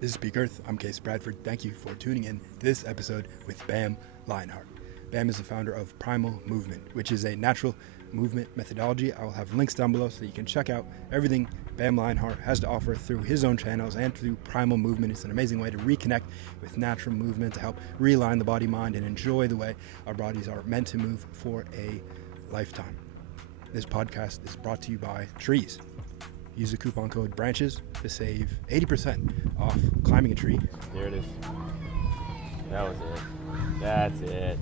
This is Speak Earth. I'm Case Bradford. Thank you for tuning in to this episode with Bam Lionheart. Bam is the founder of Primal Movement, which is a natural movement methodology. I will have links down below so that you can check out everything Bam Lionheart has to offer through his own channels and through Primal Movement. It's an amazing way to reconnect with natural movement, to help realign the body, mind, and enjoy the way our bodies are meant to move for a lifetime. This podcast is brought to you by trees. Use the coupon code BRANCHES to save 80% off climbing a tree. There it is. That was it. That's it.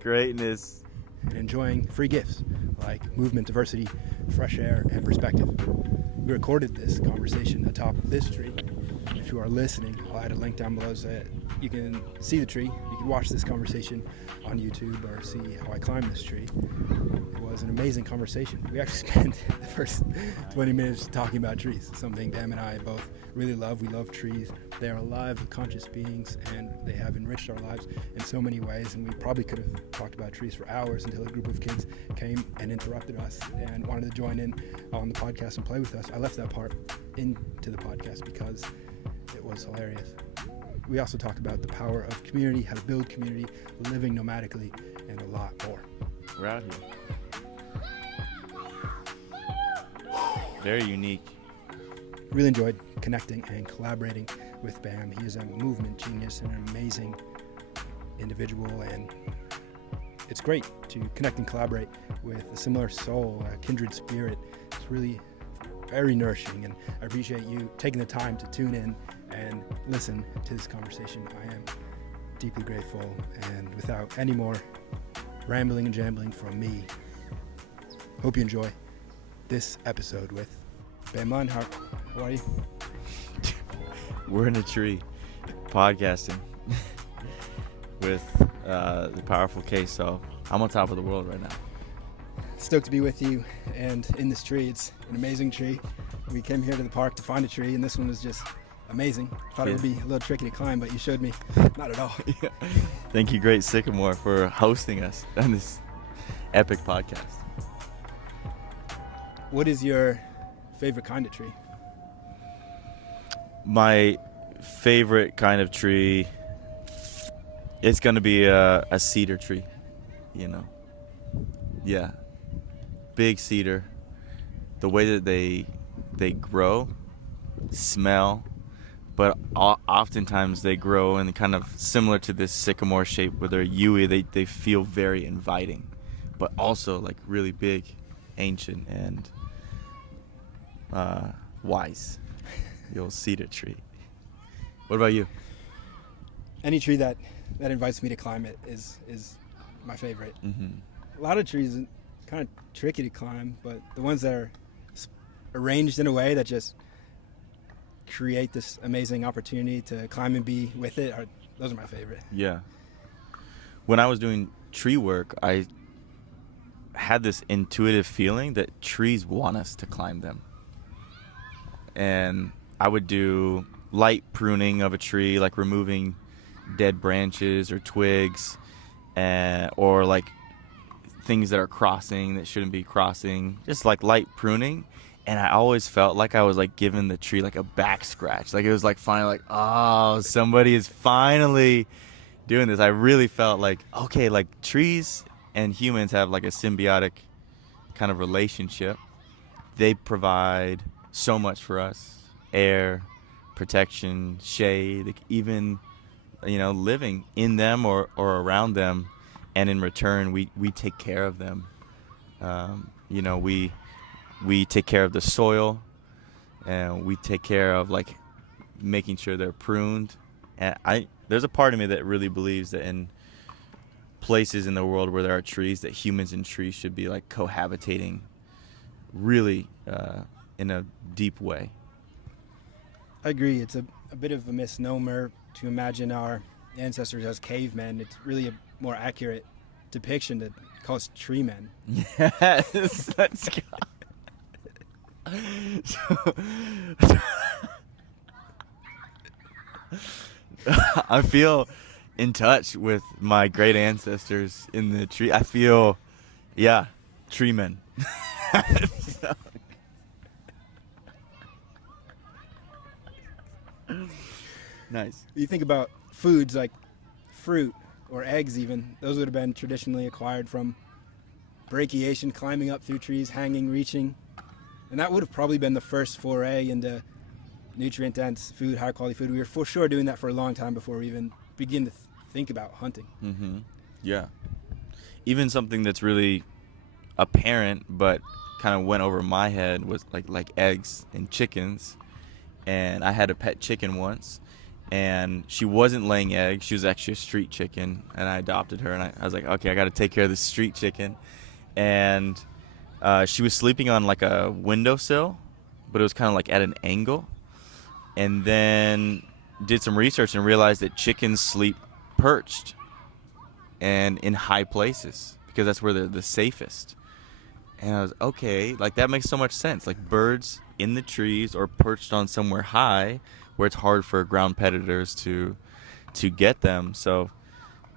Greatness. And enjoying free gifts like movement, diversity, fresh air, and perspective. We recorded this conversation atop this tree. If you are listening, I'll add a link down below so that you can see the tree. You can watch this conversation on YouTube or see how I climbed this tree. It was an amazing conversation. We actually spent the first 20 minutes talking about trees, something Bam and I both really love. We love trees. They are alive, conscious beings, and they have enriched our lives in so many ways. And we probably could have talked about trees for hours until a group of kids came and interrupted us and wanted to join in on the podcast and play with us. I left that part into the podcast because it was hilarious. We also talked about the power of community, how to build community, living nomadically, and a lot more. We're out here. Very unique. Really enjoyed connecting and collaborating with Bam. He is a movement genius and an amazing individual, and it's great to connect and collaborate with a similar soul, a kindred spirit. It's really very nourishing, and I appreciate you taking the time to tune in and listen to this conversation. I am deeply grateful, and without any more rambling and jambling from me, hope you enjoy this episode with Bam Lionheart. How are you? We're in a tree podcasting with the powerful Case, so I'm on top of the world right now. Stoked to be with you and in this tree. It's an amazing tree. We came here to the park to find a tree, and this one was just amazing. Thought it would be a little tricky to climb, but you showed me not at all. Yeah. Thank you, Great Sycamore, for hosting us on this epic podcast. What is your favorite kind of tree? My favorite kind of tree, it's going to be a cedar tree, you know. Yeah. Big cedar. The way that they grow, smell, but oftentimes they grow in kind of similar to this sycamore shape where they're yewy. They feel very inviting, but also like really big, ancient, and wise. The old cedar tree. What about you? Any tree that invites me to climb it is my favorite. Mm-hmm. A lot of trees are kind of tricky to climb, but the ones that are arranged in a way that just create this amazing opportunity to climb and be with it, those are my favorite. Yeah. When I was doing tree work, I had this intuitive feeling that trees want us to climb them. And I would do light pruning of a tree, like removing dead branches or twigs, or like things that are crossing that shouldn't be crossing, just like light pruning. And I always felt like I was like giving the tree like a back scratch. Like it was like finally like, oh, somebody is finally doing this. I really felt like, okay, like trees and humans have like a symbiotic kind of relationship. They provide so much for us: air, protection, shade, even, you know, living in them or around them. And in return, we take care of them. You know, we take care of the soil, and we take care of like making sure they're pruned. And there's a part of me that really believes that in places in the world where there are trees, that humans and trees should be like cohabitating really in a deep way. I agree. It's a bit of a misnomer to imagine our ancestors as cavemen. It's really a more accurate depiction to call us tree men. Yes, let's go. I feel in touch with my great ancestors in the tree. I feel, yeah, tree men. So- Nice. You think about foods like fruit or eggs even, those would have been traditionally acquired from brachiation, climbing up through trees, hanging, reaching. And that would have probably been the first foray into nutrient-dense food, high-quality food. We were for sure doing that for a long time before we even begin to think about hunting. Mm-hmm. Yeah. Even something that's really apparent but kind of went over my head was like eggs and chickens. And I had a pet chicken once, and she wasn't laying eggs. She was actually a street chicken, and I adopted her. And I was like, okay, I got to take care of this street chicken. And she was sleeping on like a windowsill, but it was kind of like at an angle. And then did some research and realized that chickens sleep perched and in high places because that's where they're the safest. And I was, okay, like that makes so much sense. Like birds in the trees or perched on somewhere high where it's hard for ground predators to get them. So,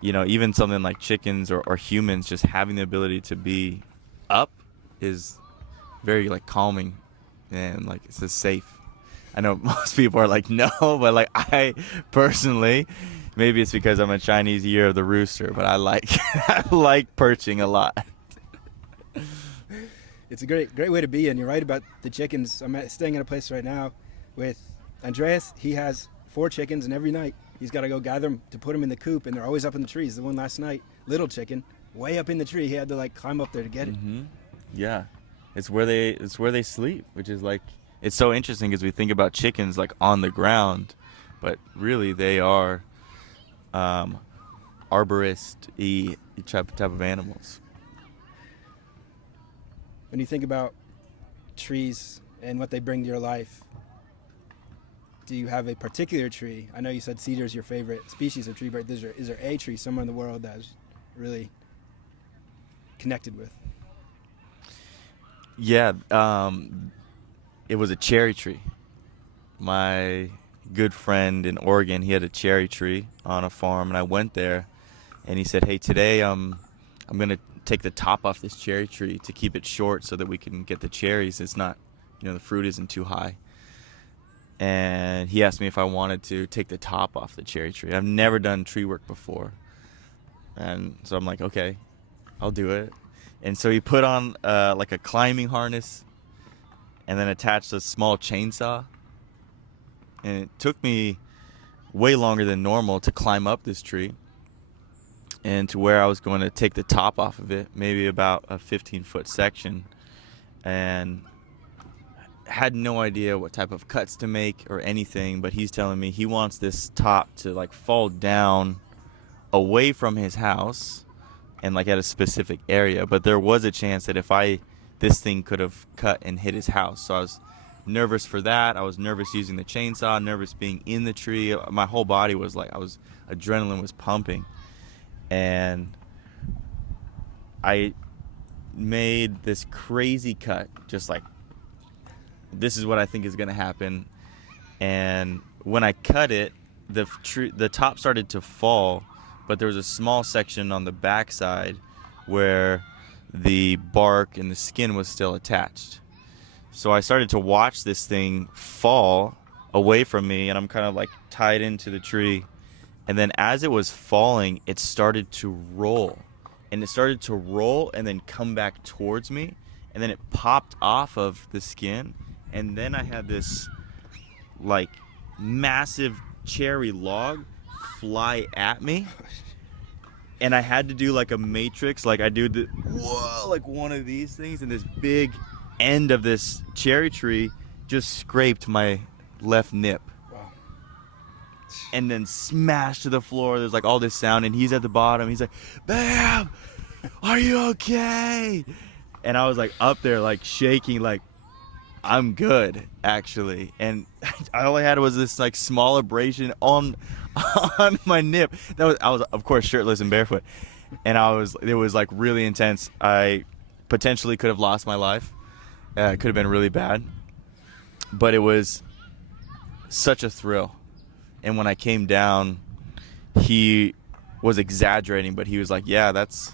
you know, even something like chickens or humans just having the ability to be up is very like calming and like it's just safe. I know most people are like, no, but like I personally, maybe it's because I'm a Chinese year of the rooster, but I like I like perching a lot. It's a great way to be, and you're right about the chickens. I'm staying at a place right now with Andreas. He has 4 chickens, and every night he's got to go gather them to put them in the coop, and they're always up in the trees. The one last night, little chicken, way up in the tree. He had to like climb up there to get it. Mm-hmm. Yeah, it's where they sleep, which is like it's so interesting because we think about chickens like on the ground, but really they are arborist-y type of animals. When you think about trees and what they bring to your life, do you have a particular tree? I know you said cedar is your favorite species of tree, but is there a tree somewhere in the world that is really connected with? Yeah, it was a cherry tree. My good friend in Oregon, he had a cherry tree on a farm, and I went there, and he said, "Hey, today I'm gonna take the top off this cherry tree to keep it short so that we can get the cherries. It's not, you know, the fruit isn't too high." And he asked me if I wanted to take the top off the cherry tree. I've never done tree work before, and so I'm like, okay, I'll do it. And so he put on like a climbing harness and then attached a small chainsaw. And it took me way longer than normal to climb up this tree and to where I was going to take the top off of it, maybe about a 15-foot section. And had no idea what type of cuts to make or anything, but he's telling me he wants this top to like fall down away from his house and like at a specific area. But there was a chance that if this thing could have cut and hit his house. So I was nervous for that. I was nervous using the chainsaw, nervous being in the tree. My whole body was like, adrenaline was pumping. And I made this crazy cut, just like, this is what I think is going to happen. And when I cut it, the top started to fall, but there was a small section on the backside where the bark and the skin was still attached. So I started to watch this thing fall away from me, and I'm kind of like tied into the tree. And then as it was falling, it started to roll. And it started to roll and then come back towards me. And then it popped off of the skin. And then I had this like massive cherry log fly at me. And I had to do like a matrix, like I do like one of these things, and this big end of this cherry tree just scraped my left nip. Wow. And then smashed to the floor. There's like all this sound, and he's at the bottom. He's like, "Bam, are you okay?" And I was like up there like shaking, like I'm good actually. And all I had was this like small abrasion on my nip. I was of course shirtless and barefoot, and it was like really intense. I potentially could have lost my life. It could have been really bad, but it was such a thrill. And when I came down, he was exaggerating, but he was like, "Yeah, that's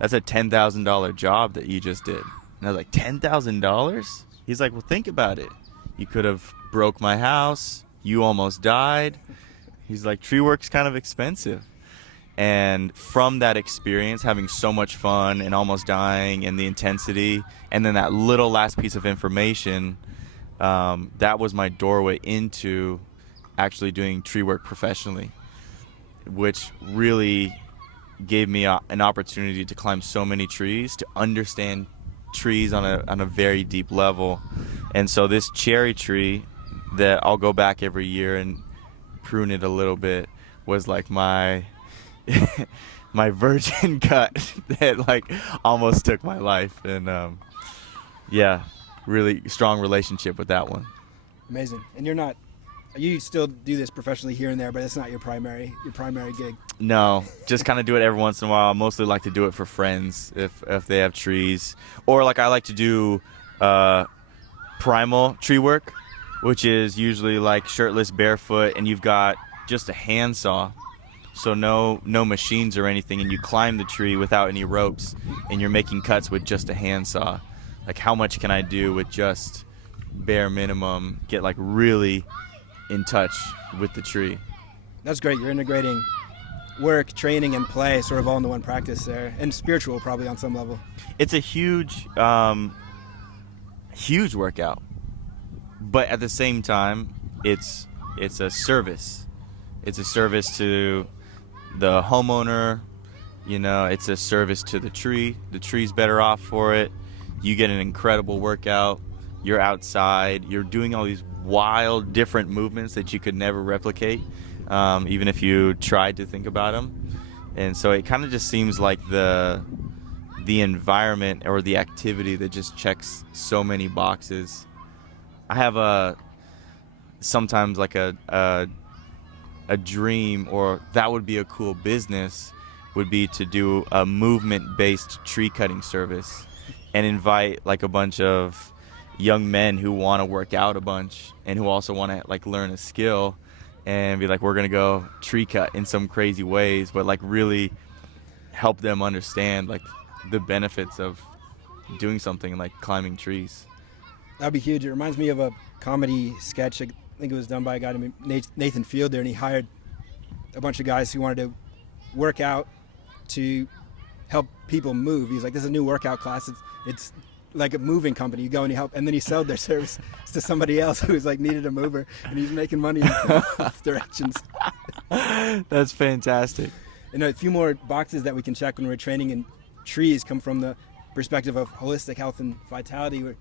a $10,000 job that you just did." And I was like, $10,000? He's like, well, think about it. You could have broke my house. You almost died. He's like, tree work's kind of expensive. And from that experience, having so much fun and almost dying and the intensity, and then that little last piece of information, that was my doorway into actually doing tree work professionally, which really gave me an opportunity to climb so many trees, to understand trees on a very deep level. And so this cherry tree that I'll go back every year and prune it a little bit was like my my virgin cut that like almost took my life. And yeah, really strong relationship with that one. Amazing. And you still do this professionally here and there, but it's not your primary gig. No, just kind of do it every once in a while. I mostly like to do it for friends if they have trees, or like I like to do primal tree work, which is usually like shirtless, barefoot, and you've got just a handsaw, so no machines or anything, and you climb the tree without any ropes, and you're making cuts with just a handsaw. Like, how much can I do with just bare minimum? Get like really in touch with the tree. That's great. You're integrating work, training, and play sort of all into one practice there, and spiritual probably on some level. It's a huge workout, but at the same time, it's a service. It's a service to the homeowner. You know, it's a service to the tree. The tree's better off for it. You get an incredible workout. You're outside. You're doing all these wild, different movements that you could never replicate, even if you tried to think about them. And so it kind of just seems like the environment or the activity that just checks so many boxes. I have sometimes like a dream, or that would be a cool business, would be to do a movement-based tree cutting service and invite like a bunch of young men who want to work out a bunch and who also want to like learn a skill, and be like, we're gonna go tree cut in some crazy ways, but like really help them understand like the benefits of doing something like climbing trees. That'd be huge. It reminds me of a comedy sketch. I think it was done by a guy named Nathan Fielder, and he hired a bunch of guys who wanted to work out to help people move. He's like, this is a new workout class. It's like a moving company. You go and you help, and then he sold their service to somebody else who was like needed a mover, and he's making money in both directions. That's fantastic. And a few more boxes that we can check when we're training in trees come from the perspective of holistic health and vitality. We're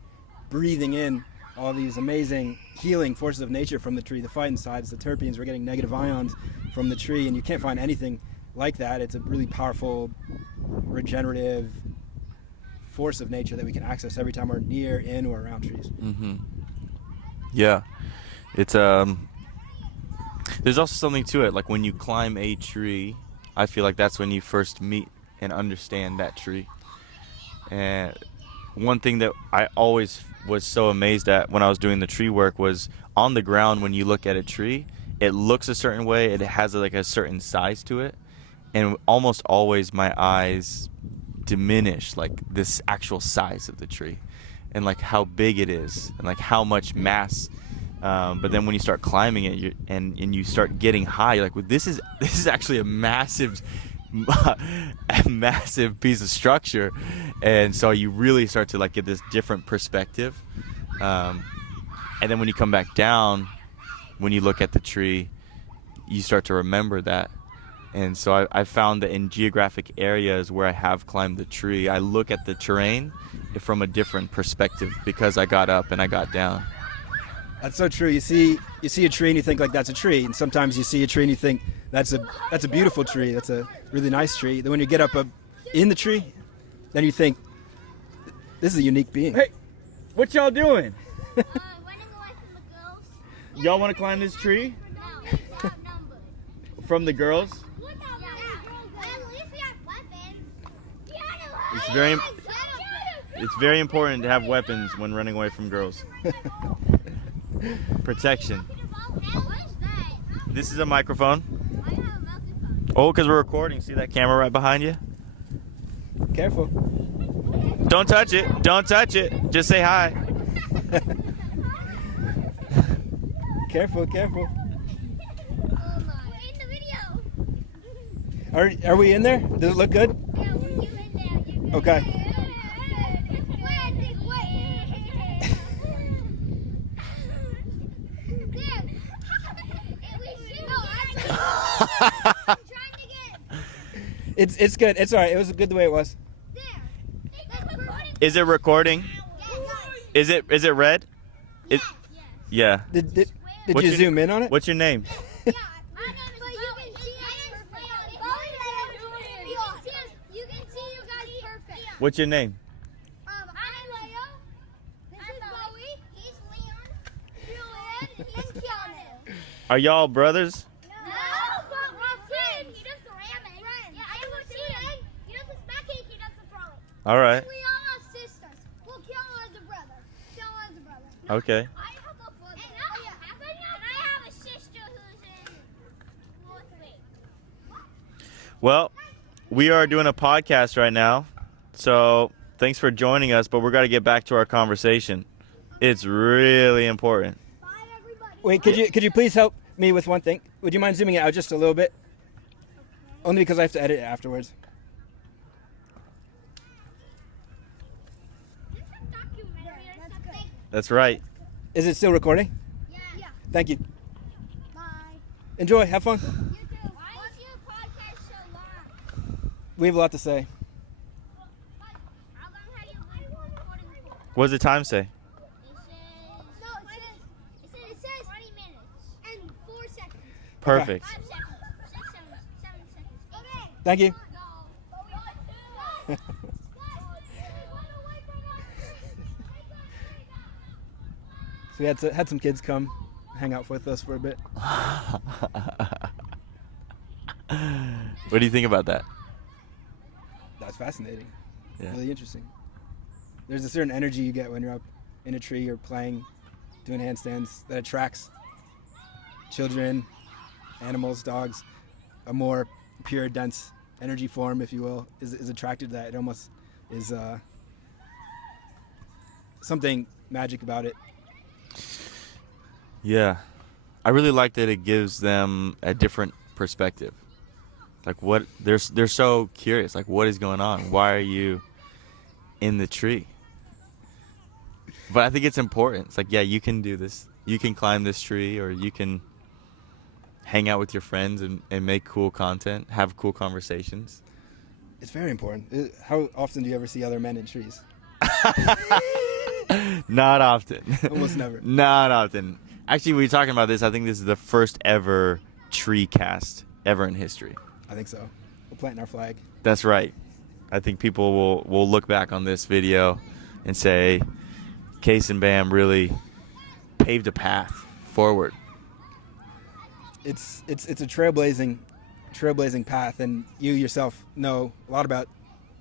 breathing in all these amazing healing forces of nature from the tree, the phytoncides, the terpenes. We're getting negative ions from the tree, and you can't find anything like that. It's a really powerful regenerative force of nature that we can access every time we're near, in, or around trees. Mm-hmm. Yeah, it's there's also something to it. Like when you climb a tree, I feel like that's when you first meet and understand that tree. And one thing that I always was so amazed at when I was doing the tree work was on the ground, when you look at a tree, it looks a certain way, it has like a certain size to it, and almost always my eyes diminish like this actual size of the tree and like how big it is and like how much mass, but then when you start climbing it, and you start getting high, you're like, well, this is actually a massive piece of structure. And so you really start to like get this different perspective, and then when you come back down, when you look at the tree, you start to remember that. And so I found that in geographic areas where I have climbed the tree, I look at the terrain from a different perspective because I got up and I got down. That's so true. You see a tree and you think like that's a tree, and sometimes you see a tree and you think that's a beautiful tree. That's a really nice tree. Then when you get up in the tree, then you think this is a unique being. Hey, what y'all doing? Running away from the girls. Y'all want to climb this tree? No, we outnumbered. From the girls? Look out, at least we have weapons. It's very important to have weapons when running away from girls. Protection. What is that? This is a microphone. I have a microphone. Oh, because we're recording. See that camera right behind you? Careful. Don't touch it. Don't touch it. Just say hi. Careful, careful. We're in the video. Are we in there? Does it look good? Yeah, you in there. You in Okay. there. It's good. It's all right. It was good the way it was. Is it recording? Is it red? It, yeah. Did What's you your- zoom in on it? What's your name? You can see you guys perfect. What's your name? I'm Leo. This is Bowie. He's Leon. Julian. He's Keanu. Are y'all brothers? No, but we're friends. He does the ramming. Yeah, I do the cheating. He does the smacking. He does the throwing. All right. We all have sisters. Well, Keanu has a brother. Keanu has a brother. Okay. I have a brother. And I have a sister who's in fourth grade. Well, we are doing a podcast right now, so thanks for joining us, but we're got to get back to our conversation. It's really important. Bye, everybody. Wait, could you please help me with one thing? Would you mind zooming it out just a little bit? Only because I have to edit it afterwards. This is a documentary or something. That's right. Is it still recording? Yeah. Thank you. Bye. Enjoy. Have fun. You too. Why is your podcast so long? We have a lot to say. How long have you been recording for? What does the time say? It says 20 minutes and 4 seconds. Perfect. 5 seconds. 6 seconds. 7 seconds. Okay. Thank you. So we had some kids come hang out with us for a bit. What do you think about that? That's fascinating. Yeah. Really interesting. There's a certain energy you get when you're up in a tree or playing, doing handstands that attracts children, animals, dogs. A more pure, dense energy form, if you will, is attracted to that. It almost is something magic about it. Yeah. I really like that it gives them a different perspective. Like what they're so curious, like what is going on? Why are you in the tree? But I think it's important. It's like, yeah, you can do this. You can climb this tree, or you can hang out with your friends and make cool content, have cool conversations. It's very important. How often do you ever see other men in trees? Not often. Almost never. Not often. Actually, we were talking about this. I think this is the first ever tree cast ever in history. I think so. We're planting our flag. That's right. I think people will look back on this video and say, Case and Bam really paved a path forward. It's a trailblazing path, and you yourself know a lot about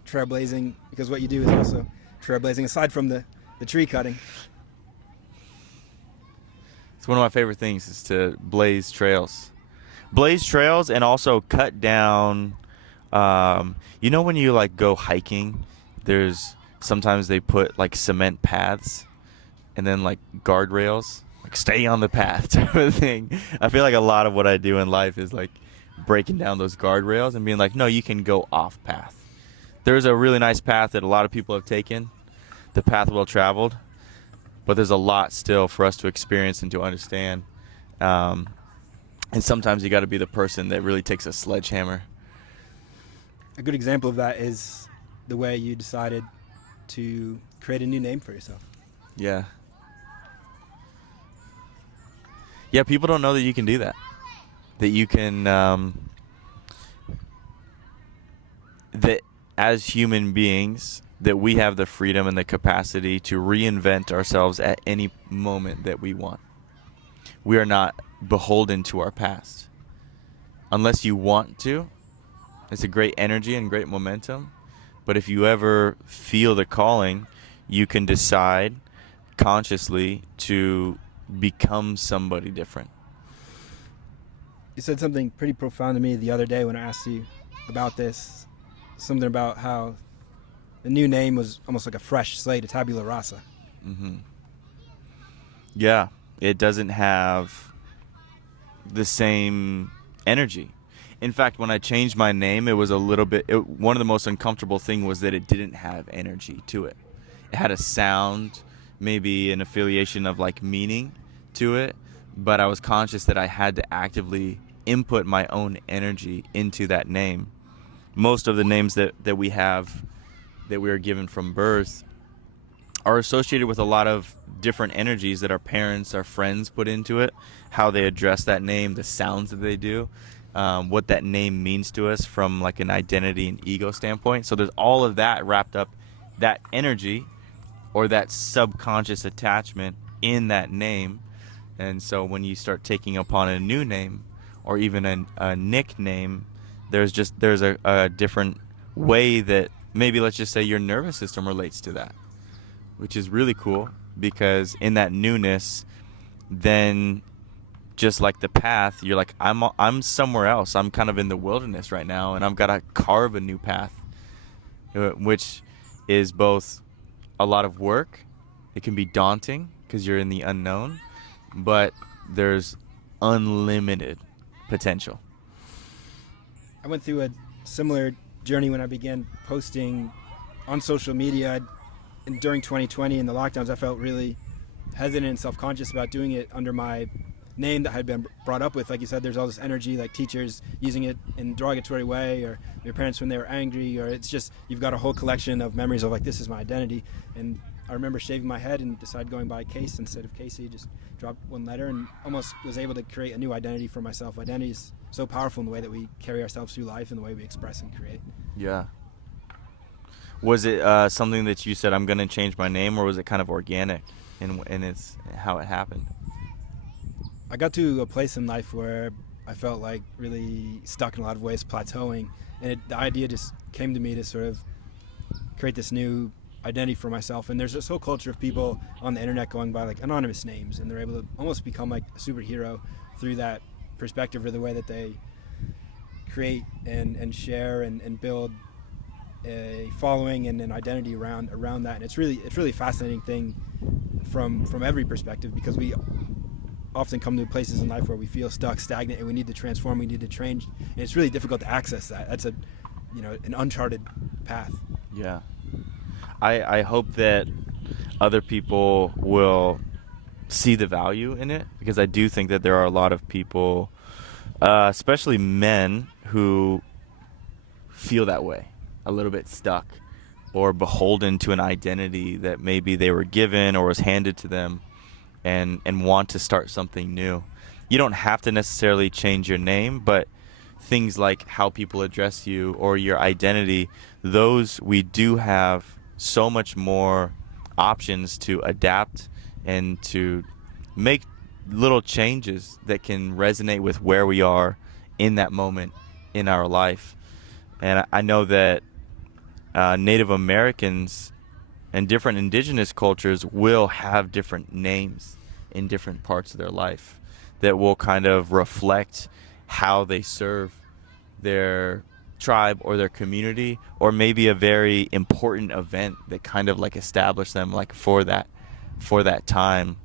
trailblazing because what you do is also trailblazing aside from the tree cutting. It's one of my favorite things is to blaze trails. Blaze trails and also cut down, you know when you like go hiking, there's sometimes they put like cement paths and then like guardrails, like stay on the path type of thing. I feel like a lot of what I do in life is like breaking down those guardrails and being like, no, you can go off path. There's a really nice path that a lot of people have taken, the path well traveled, but there's a lot still for us to experience and to understand. And sometimes you got to be the person that really takes a sledgehammer. A good example of that is the way you decided to create a new name for yourself. Yeah. Yeah, people don't know that you can do that. That you can, that as human beings, that we have the freedom and the capacity to reinvent ourselves at any moment that we want. We are not beholden to our past. Unless you want to, it's a great energy and great momentum. But if you ever feel the calling, you can decide consciously to become somebody different. You said something pretty profound to me the other day when I asked you about this. Something about how the new name was almost like a fresh slate, a tabula rasa. Yeah, it doesn't have the same energy. In fact, when I changed my name, it was a little bit, one of the most uncomfortable thing was that it didn't have energy to it. It had a sound, maybe an affiliation of like meaning to it, but I was conscious that I had to actively input my own energy into that name. Most of the names that we have, that we are given from birth, are associated with a lot of different energies that our parents, our friends put into it, how they address that name, the sounds that they do, what that name means to us from like an identity and ego standpoint. So there's all of that wrapped up, that energy or that subconscious attachment in that name. And so when you start taking upon a new name or even a nickname, there's a different way that maybe, let's just say, your nervous system relates to that, which is really cool, because in that newness, then just like the path, you're like, I'm somewhere else. I'm kind of in the wilderness right now, and I've got to carve a new path, which is both a lot of work. It can be daunting because you're in the unknown, but there's unlimited potential. I went through a similar journey when I began posting on social media. And during 2020 and the lockdowns, I felt really hesitant and self-conscious about doing it under my name that had been brought up with. Like you said, there's all this energy, like teachers using it in a derogatory way, or your parents when they were angry, or it's just, you've got a whole collection of memories of like, this is my identity. And I remember shaving my head and decided going by Case instead of Casey, just dropped one letter and almost was able to create a new identity for myself. Identity is so powerful in the way that we carry ourselves through life and the way we express and create. Yeah. Was it something that you said, I'm going to change my name, or was it kind of organic in its how it happened? I got to a place in life where I felt like really stuck in a lot of ways, plateauing, and the idea just came to me to sort of create this new identity for myself. And there's this whole culture of people on the internet going by like anonymous names, and they're able to almost become like a superhero through that perspective, or the way that they create and share and build a following and an identity around that. And it's really a fascinating thing from every perspective, because we often come to places in life where we feel stuck, stagnant, and we need to transform, we need to change, and it's really difficult to access that. That's an uncharted path. Yeah. I hope that other people will see the value in it, because I do think that there are a lot of people, especially men, who feel that way, a little bit stuck or beholden to an identity that maybe they were given or was handed to them, and want to start something new. You don't have to necessarily change your name, but things like how people address you or your identity, those we do have so much more options to adapt and to make little changes that can resonate with where we are in that moment in our life. And I know that Native Americans and different indigenous cultures will have different names in different parts of their life that will kind of reflect how they serve their tribe or their community, or maybe a very important event that kind of like established them like for that time.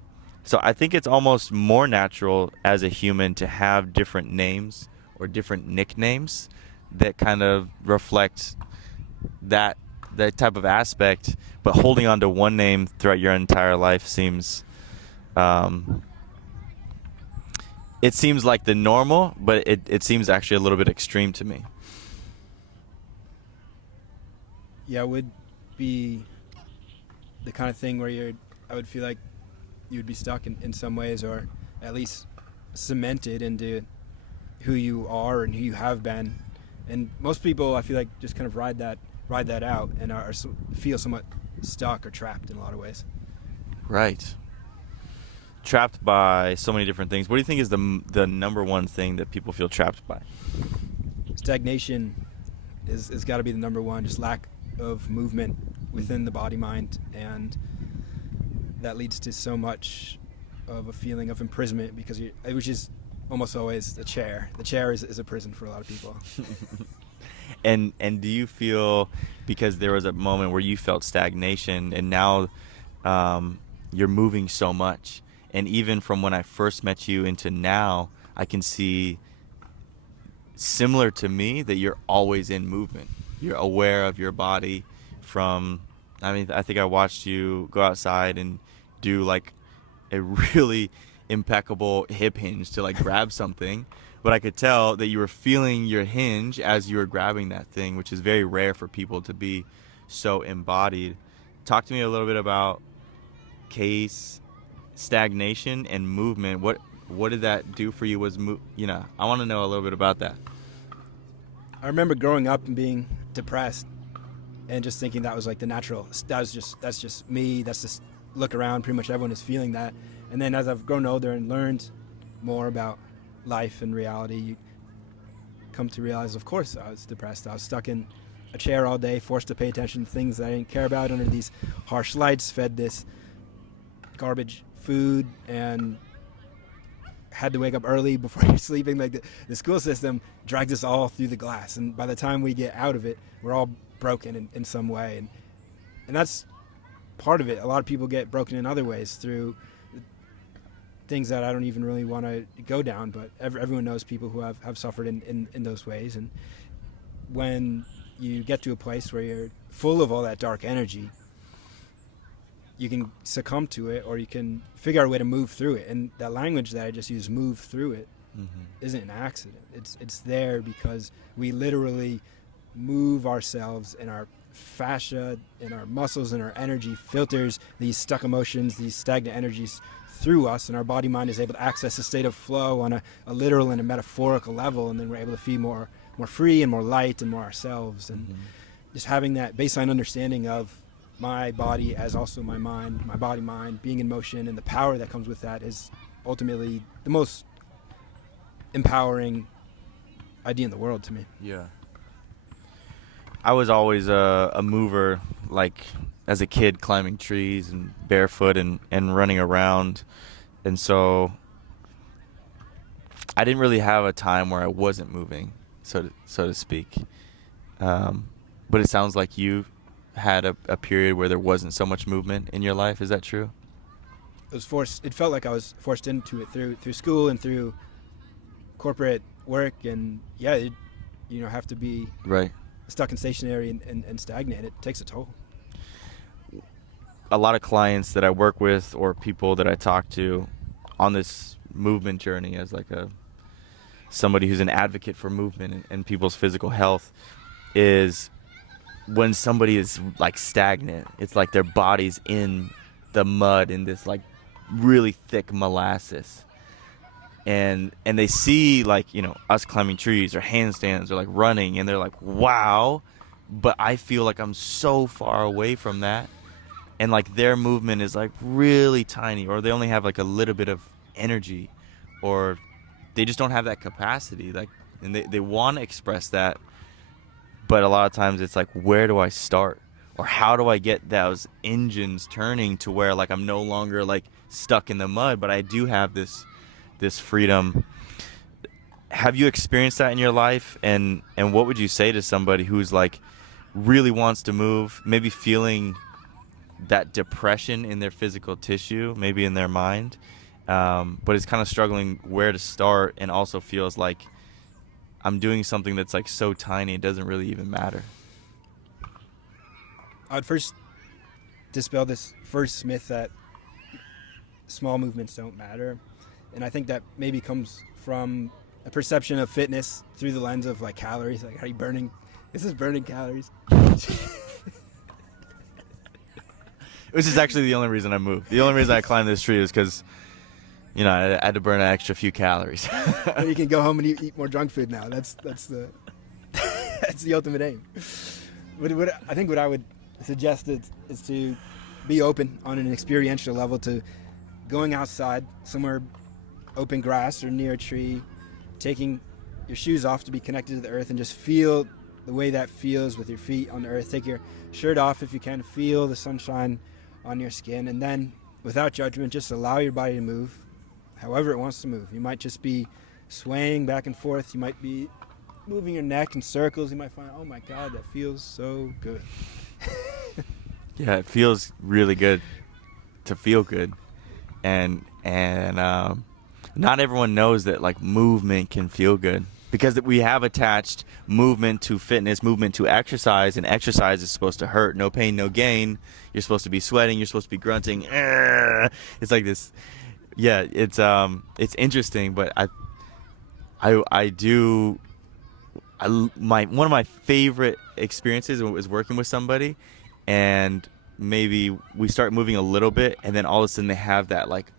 So I think it's almost more natural as a human to have different names or different nicknames that kind of reflect that type of aspect, but holding on to one name throughout your entire life seems it seems like the normal, but it seems actually a little bit extreme to me. Yeah, it would be the kind of thing where I would feel like you would be stuck in some ways, or at least cemented into who you are and who you have been. And most people, I feel like, just kind of ride that out and feel somewhat stuck or trapped in a lot of ways. Right. Trapped by so many different things. What do you think is the number one thing that people feel trapped by? Stagnation is got to be the number one. Just lack of movement within the body mind, and that leads to so much of a feeling of imprisonment, because which is almost always the chair. The chair is a prison for a lot of people. And do you feel, because there was a moment where you felt stagnation, and now you're moving so much, and even from when I first met you into now, I can see, similar to me, that you're always in movement. You're aware of your body. I mean, I think I watched you go outside and do like a really impeccable hip hinge to like grab something, but I could tell that you were feeling your hinge as you were grabbing that thing, which is very rare for people to be so embodied. Talk to me a little bit about case, stagnation, and movement. What did that do for you? I want to know a little bit about that. I remember growing up and being depressed and just thinking that was like the natural, that's just me, that's just look around, pretty much everyone is feeling that. And then as I've grown older and learned more about life and reality, you come to realize, of course, I was depressed. I was stuck in a chair all day, forced to pay attention to things that I didn't care about under these harsh lights, fed this garbage food, and had to wake up early before you're sleeping. Like the school system drags us all through the glass, and by the time we get out of it, we're all broken in some way, and that's part of it. A lot of people get broken in other ways through things that I don't even really want to go down, but everyone knows people who have suffered in those ways. And when you get to a place where you're full of all that dark energy, you can succumb to it, or you can figure out a way to move through it. And that language that I just used, move through it, isn't an accident. It's there because we literally move ourselves, and our fascia and our muscles and our energy filters these stuck emotions, these stagnant energies through us, and our body mind is able to access a state of flow on a literal and a metaphorical level, and then we're able to feel more free and more light and more ourselves. And just having that baseline understanding of my body as also my mind, my body mind being in motion, and the power that comes with that is ultimately the most empowering idea in the world to me. Yeah. I was always a mover, like as a kid, climbing trees and barefoot and running around. And so I didn't really have a time where I wasn't moving, so to speak. But it sounds like you had a period where there wasn't so much movement in your life. Is that true? It felt like I was forced into it through school and through corporate work, and have to be right, stuck and stationary and stagnant. It takes a toll. A lot of clients that I work with, or people that I talk to on this movement journey, as like somebody who's an advocate for movement and people's physical health, is when somebody is like stagnant, it's like their body's in the mud, in this like really thick molasses, and they see like us climbing trees or handstands or like running, and they're like, wow, but I feel like I'm so far away from that, and like their movement is like really tiny, or they only have like a little bit of energy, or they just don't have that capacity, like, and they want to express that. But a lot of times it's like, where do I start? Or how do I get those engines turning to where like I'm no longer like stuck in the mud, but I do have this freedom. Have you experienced that in your life? And what would you say to somebody who's like really wants to move, maybe feeling that depression in their physical tissue, maybe in their mind, but is kind of struggling where to start, and also feels like I'm doing something that's like so tiny it doesn't really even matter? I'd first dispel this first myth that small movements don't matter. And I think that maybe comes from a perception of fitness through the lens of like calories. Like, are you burning? Is this burning calories? Which is actually the only reason I moved. The only reason I climbed this tree was because, I had to burn an extra few calories. But you can go home and eat more junk food now. That's the that's the ultimate aim. I think what I would suggest is to be open on an experiential level to going outside somewhere, open grass or near a tree, taking your shoes off to be connected to the earth, and just feel the way that feels with your feet on the earth. Take your shirt off if you can, feel the sunshine on your skin, and then without judgment, just allow your body to move however it wants to move. You might just be swaying back and forth. You might be moving your neck in circles, you might find, oh my God, that feels so good. Yeah, it feels really good to feel good, and not everyone knows that like movement can feel good, because we have attached movement to fitness, movement to exercise, and exercise is supposed to hurt. No pain, no gain. You're supposed to be sweating. You're supposed to be grunting. It's like this. Yeah, it's interesting, but one of my favorite experiences was working with somebody, and maybe we start moving a little bit, and then all of a sudden they have that like,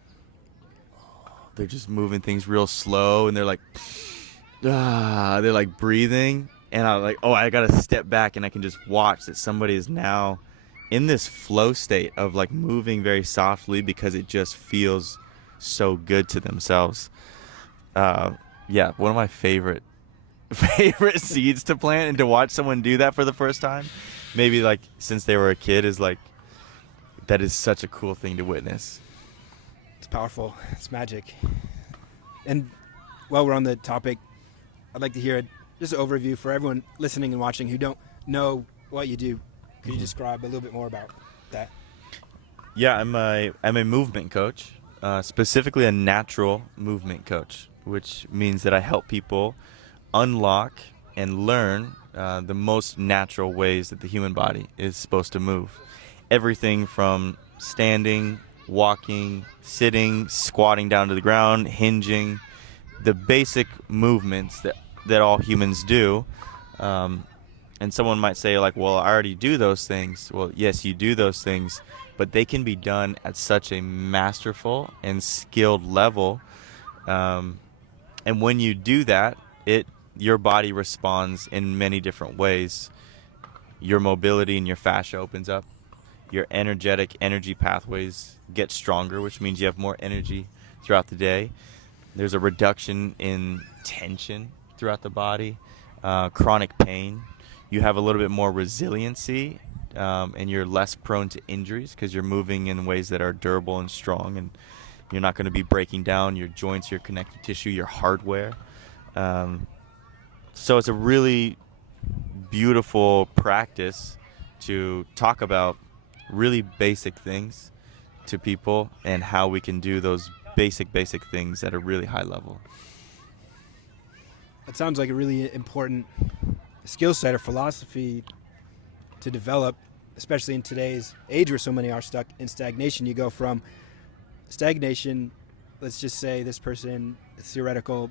they're just moving things real slow, and they're like breathing, and I'm like, oh, I gotta step back, and I can just watch that somebody is now in this flow state of like moving very softly because it just feels so good to themselves. Yeah, one of my favorite seeds to plant, and to watch someone do that for the first time, maybe like since they were a kid, is like, that is such a cool thing to witness. It's powerful. It's magic. And while we're on the topic, I'd like to hear just an overview for everyone listening and watching who don't know what you do. Could you describe a little bit more about that? Yeah, I'm a movement coach, specifically a natural movement coach, which means that I help people unlock and learn the most natural ways that the human body is supposed to move. Everything from standing, walking, sitting, squatting down to the ground, hinging, the basic movements that all humans do. And someone might say like, well, I already do those things. Well, yes, you do those things, but they can be done at such a masterful and skilled level. And when you do that, your body responds in many different ways. Your mobility and your fascia opens up. Your energy pathways get stronger, which means you have more energy throughout the day. There's a reduction in tension throughout the body, chronic pain. You have a little bit more resiliency, and you're less prone to injuries because you're moving in ways that are durable and strong, and you're not going to be breaking down your joints, your connective tissue, your hardware. So it's a really beautiful practice to talk about really basic things to people, and how we can do those basic things at a really high level. It sounds like a really important skill set or philosophy to develop, especially in today's age where so many are stuck in stagnation. You go from stagnation, let's just say this person, a theoretical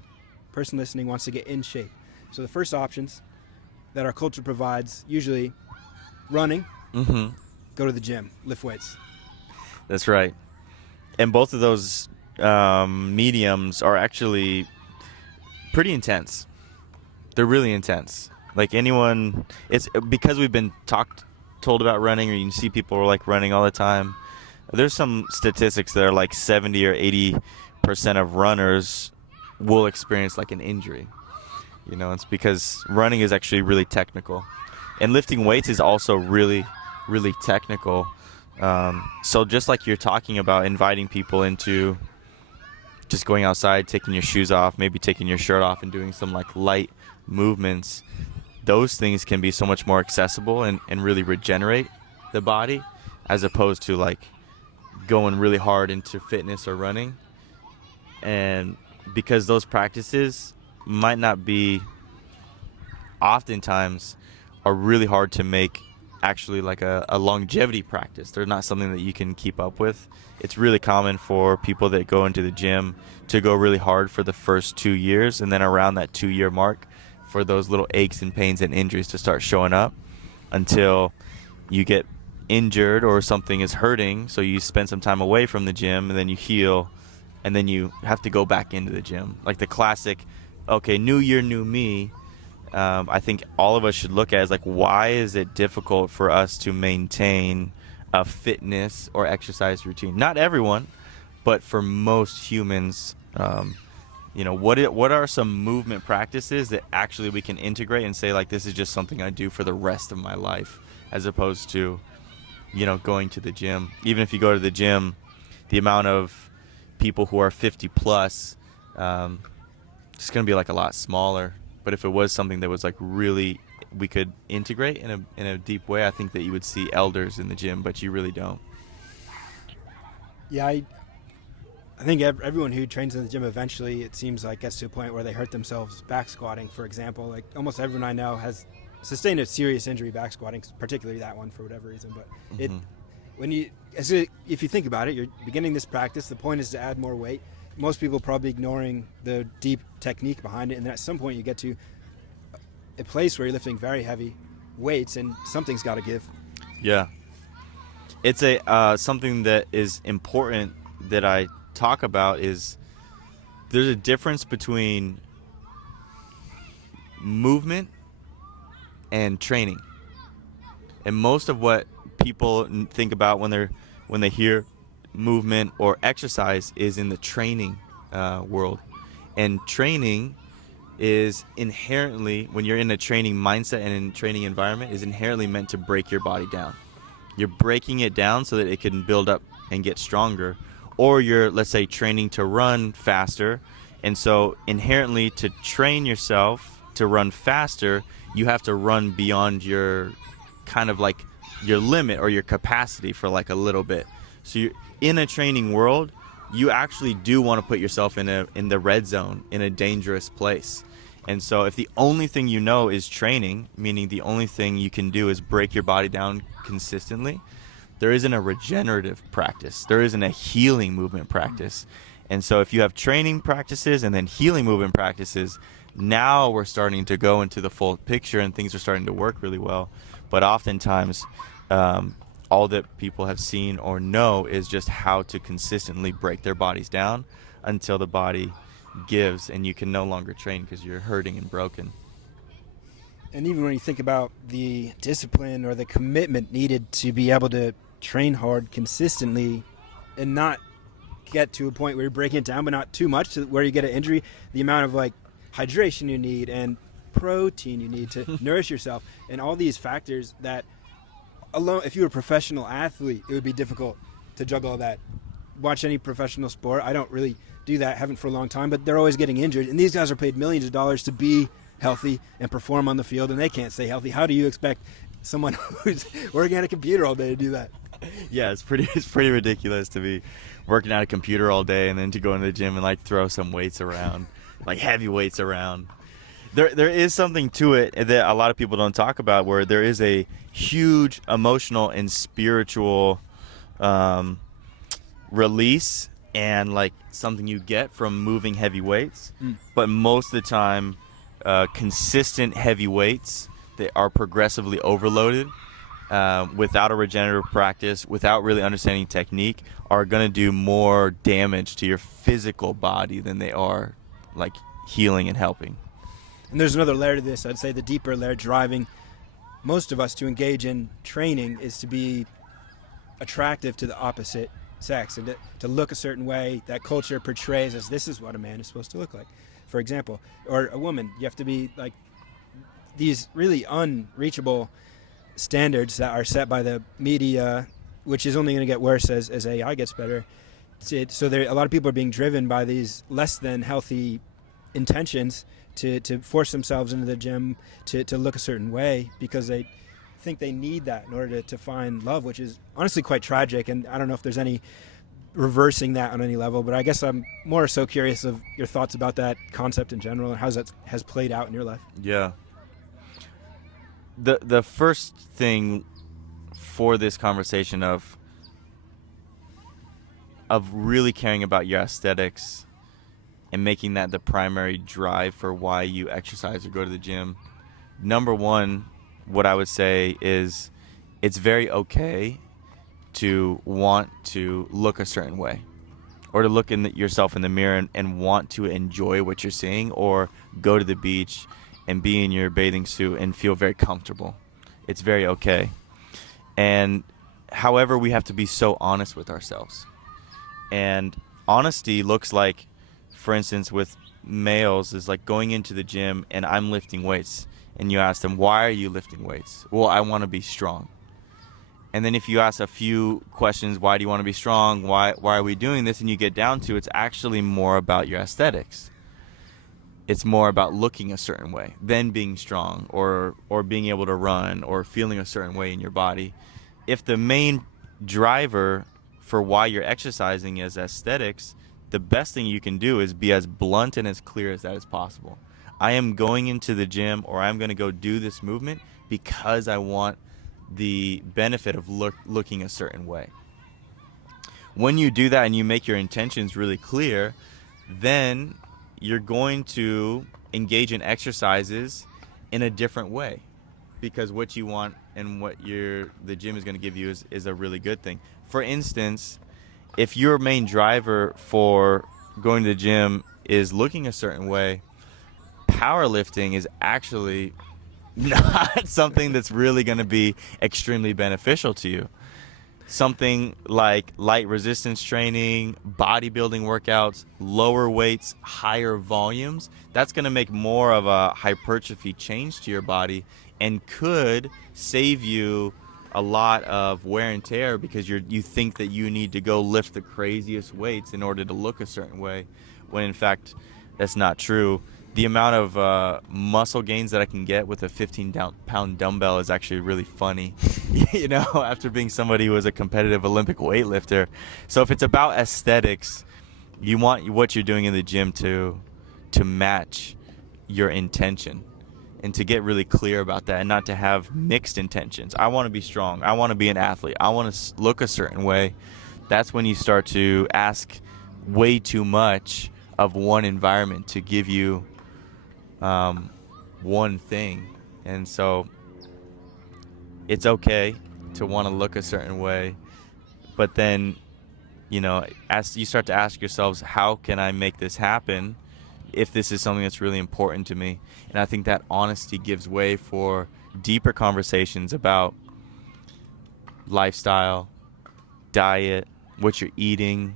person listening, wants to get in shape. So the first options that our culture provides, usually running, go to the gym, lift weights. That's right. And both of those mediums are actually pretty intense. They're really intense. Like anyone, it's because we've been told about running, or you can see people are like running all the time. There's some statistics that are like 70 or 80% of runners will experience like an injury. You know, it's because running is actually really technical, and lifting weights is also really, really technical. So just like you're talking about inviting people into just going outside, taking your shoes off, maybe taking your shirt off and doing some like light movements, those things can be so much more accessible and really regenerate the body, as opposed to like going really hard into fitness or running. And because those practices might not be, oftentimes are really hard to make actually like a longevity practice. They're not something that you can keep up with. It's really common for people that go into the gym to go really hard for the first 2 years, and then around that 2-year mark for those little aches and pains and injuries to start showing up, until you get injured or something is hurting, so you spend some time away from the gym, and then you heal, and then you have to go back into the gym. Like the classic, okay, new year, new me. I think all of us should look at it as like, why is it difficult for us to maintain a fitness or exercise routine? Not everyone, but for most humans, you know, what are some movement practices that actually we can integrate and say like, this is just something I do for the rest of my life, as opposed to, you know, going to the gym. Even if you go to the gym, the amount of people who are 50 plus, it's going to be like a lot smaller. But if it was something that was like really we could integrate in a deep way, I think that you would see elders in the gym, but you really don't. Yeah, I think everyone who trains in the gym eventually, it seems like, gets to a point where they hurt themselves back squatting, for example. Like almost everyone I know has sustained a serious injury back squatting, particularly that one for whatever reason. But if you think about it, you're beginning this practice. The point is to add more weight. Most people probably ignoring the deep technique behind it, and then at some point you get to a place where you're lifting very heavy weights, and something's got to give. Yeah, it's something that is important that I talk about is there's a difference between movement and training, and most of what people think about when they hear movement or exercise is in the training world. And training is inherently, when you're in a training mindset and in a training environment, is inherently meant to break your body down. You're breaking it down so that it can build up and get stronger. Or you're, let's say, training to run faster, and so inherently to train yourself to run faster, you have to run beyond your kind of like your limit or your capacity for like a little bit. So you're in a training world, you actually do want to put yourself in the red zone, in a dangerous place. And so if the only thing you know is training, meaning the only thing you can do is break your body down consistently, there isn't a regenerative practice. There isn't a healing movement practice. And so if you have training practices and then healing movement practices, now we're starting to go into the full picture and things are starting to work really well. But oftentimes, all that people have seen or know is just how to consistently break their bodies down until the body gives and you can no longer train because you're hurting and broken. And even when you think about the discipline or the commitment needed to be able to train hard consistently and not get to a point where you're breaking it down, but not too much to where you get an injury, the amount of like hydration you need and protein you need to nourish yourself, and all these factors that alone, if you were a professional athlete, it would be difficult to juggle all that. Watch any professional sport. I don't really do that, haven't for a long time, but they're always getting injured, and these guys are paid millions of dollars to be healthy and perform on the field, and they can't stay healthy. How do you expect someone who's working at a computer all day to do that? Yeah, it's pretty ridiculous to be working at a computer all day and then to go into the gym and like throw some weights around, like heavy weights around. There is something to it that a lot of people don't talk about, where there is a huge emotional and spiritual release and like something you get from moving heavy weights. But most of the time, consistent heavy weights that are progressively overloaded without a regenerative practice, without really understanding technique, are going to do more damage to your physical body than they are like healing and helping. And there's another layer to this. I'd say the deeper layer driving most of us to engage in training is to be attractive to the opposite sex and to look a certain way that culture portrays as this is what a man is supposed to look like, for example. Or a woman, you have to be like these really unreachable standards that are set by the media, which is only going to get worse as AI gets better. So a lot of people are being driven by these less than healthy intentions to force themselves into the gym to look a certain way because they think they need that in order to find love, which is honestly quite tragic. And I don't know if there's any reversing that on any level, but I guess I'm more so curious of your thoughts about that concept in general and how that has played out in your life. Yeah. The first thing for this conversation of really caring about your aesthetics and making that the primary drive for why you exercise or go to the gym, number one, what I would say is it's very okay to want to look a certain way or to look yourself in the mirror and want to enjoy what you're seeing, or go to the beach and be in your bathing suit and feel very comfortable. It's very okay. And however, we have to be so honest with ourselves. And honesty looks like, for instance, with males, is like going into the gym and I'm lifting weights. And you ask them, why are you lifting weights? Well, I want to be strong. And then if you ask a few questions, why do you want to be strong? Why are we doing this? And you get down to it's actually more about your aesthetics. it's more about looking a certain way, then being strong or being able to run or feeling a certain way in your body. If the main driver for why you're exercising is aesthetics, the best thing you can do is be as blunt and as clear as that is possible. I am going into the gym, or I'm going to go do this movement because I want the benefit of looking a certain way. When you do that and you make your intentions really clear, then you're going to engage in exercises in a different way, because what you want and what the gym is going to give you is a really good thing. For instance, if your main driver for going to the gym is looking a certain way, powerlifting is actually not something that's really going to be extremely beneficial to you. Something like light resistance training, bodybuilding workouts, lower weights, higher volumes, that's going to make more of a hypertrophy change to your body and could save you a lot of wear and tear, because you think that you need to go lift the craziest weights in order to look a certain way, when in fact that's not true. The amount of muscle gains that I can get with a 15-pound dumbbell is actually really funny, you know, after being somebody who was a competitive Olympic weightlifter. So if it's about aesthetics, you want what you're doing in the gym to match your intention, and to get really clear about that, and not to have mixed intentions. I want to be strong. I want to be an athlete. I want to look a certain way. That's when you start to ask way too much of one environment to give you one thing. And so it's okay to want to look a certain way, but then, you know, as you start to ask yourselves, how can I make this happen if this is something that's really important to me? And I think that honesty gives way for deeper conversations about lifestyle, diet, what you're eating.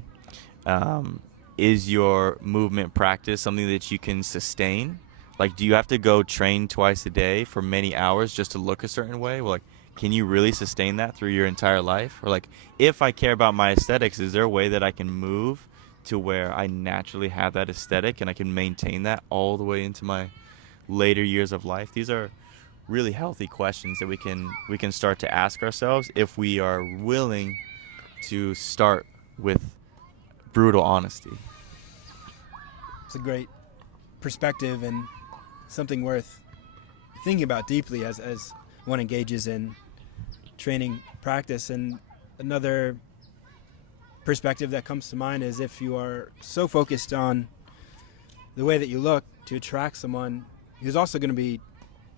Is your movement practice something that you can sustain? Like, do you have to go train twice a day for many hours just to look a certain way? Well, like, can you really sustain that through your entire life? Or like, if I care about my aesthetics, is there a way that I can move to where I naturally have that aesthetic and I can maintain that all the way into my later years of life? These are really healthy questions that we can start to ask ourselves if we are willing to start with brutal honesty. It's a great perspective and something worth thinking about deeply as one engages in training practice. And another perspective that comes to mind is, if you are so focused on the way that you look to attract someone who's also going to be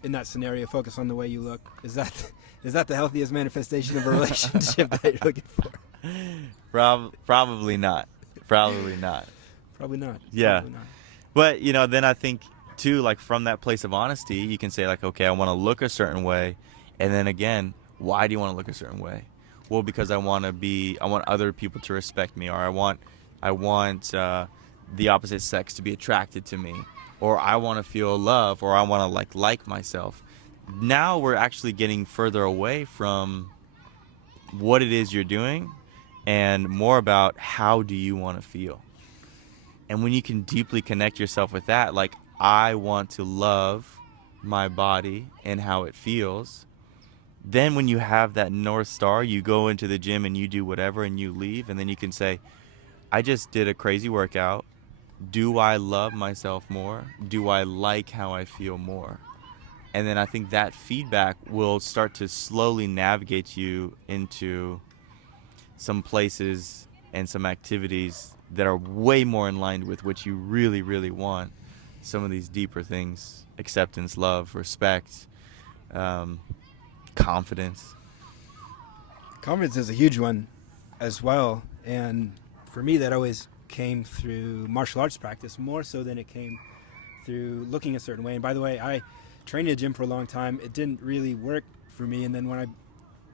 in that scenario focused on the way you look, is that the healthiest manifestation of a relationship that you're looking for? Probably not. Probably not. Probably not. Yeah. Probably not. But, you know, then I think too, like, from that place of honesty, you can say, like, okay, I want to look a certain way. And then again, why do you want to look a certain way? Well, because I want other people to respect me, or I want the opposite sex to be attracted to me, or I want to feel love, or I want to like myself. Now we're actually getting further away from what it is you're doing and more about how do you want to feel. And when you can deeply connect yourself with that, like, I want to love my body and how it feels, then when you have that North Star, you go into the gym and you do whatever and you leave, and then you can say, I just did a crazy workout. Do I love myself more? Do I like how I feel more? And then I think that feedback will start to slowly navigate you into some places and some activities that are way more in line with what you really, really want. Some of these deeper things: acceptance, love, respect, confidence. Confidence is a huge one as well. And for me, that always came through martial arts practice, more so than it came through looking a certain way. And by the way, I trained in a gym for a long time. It didn't really work for me. And then when I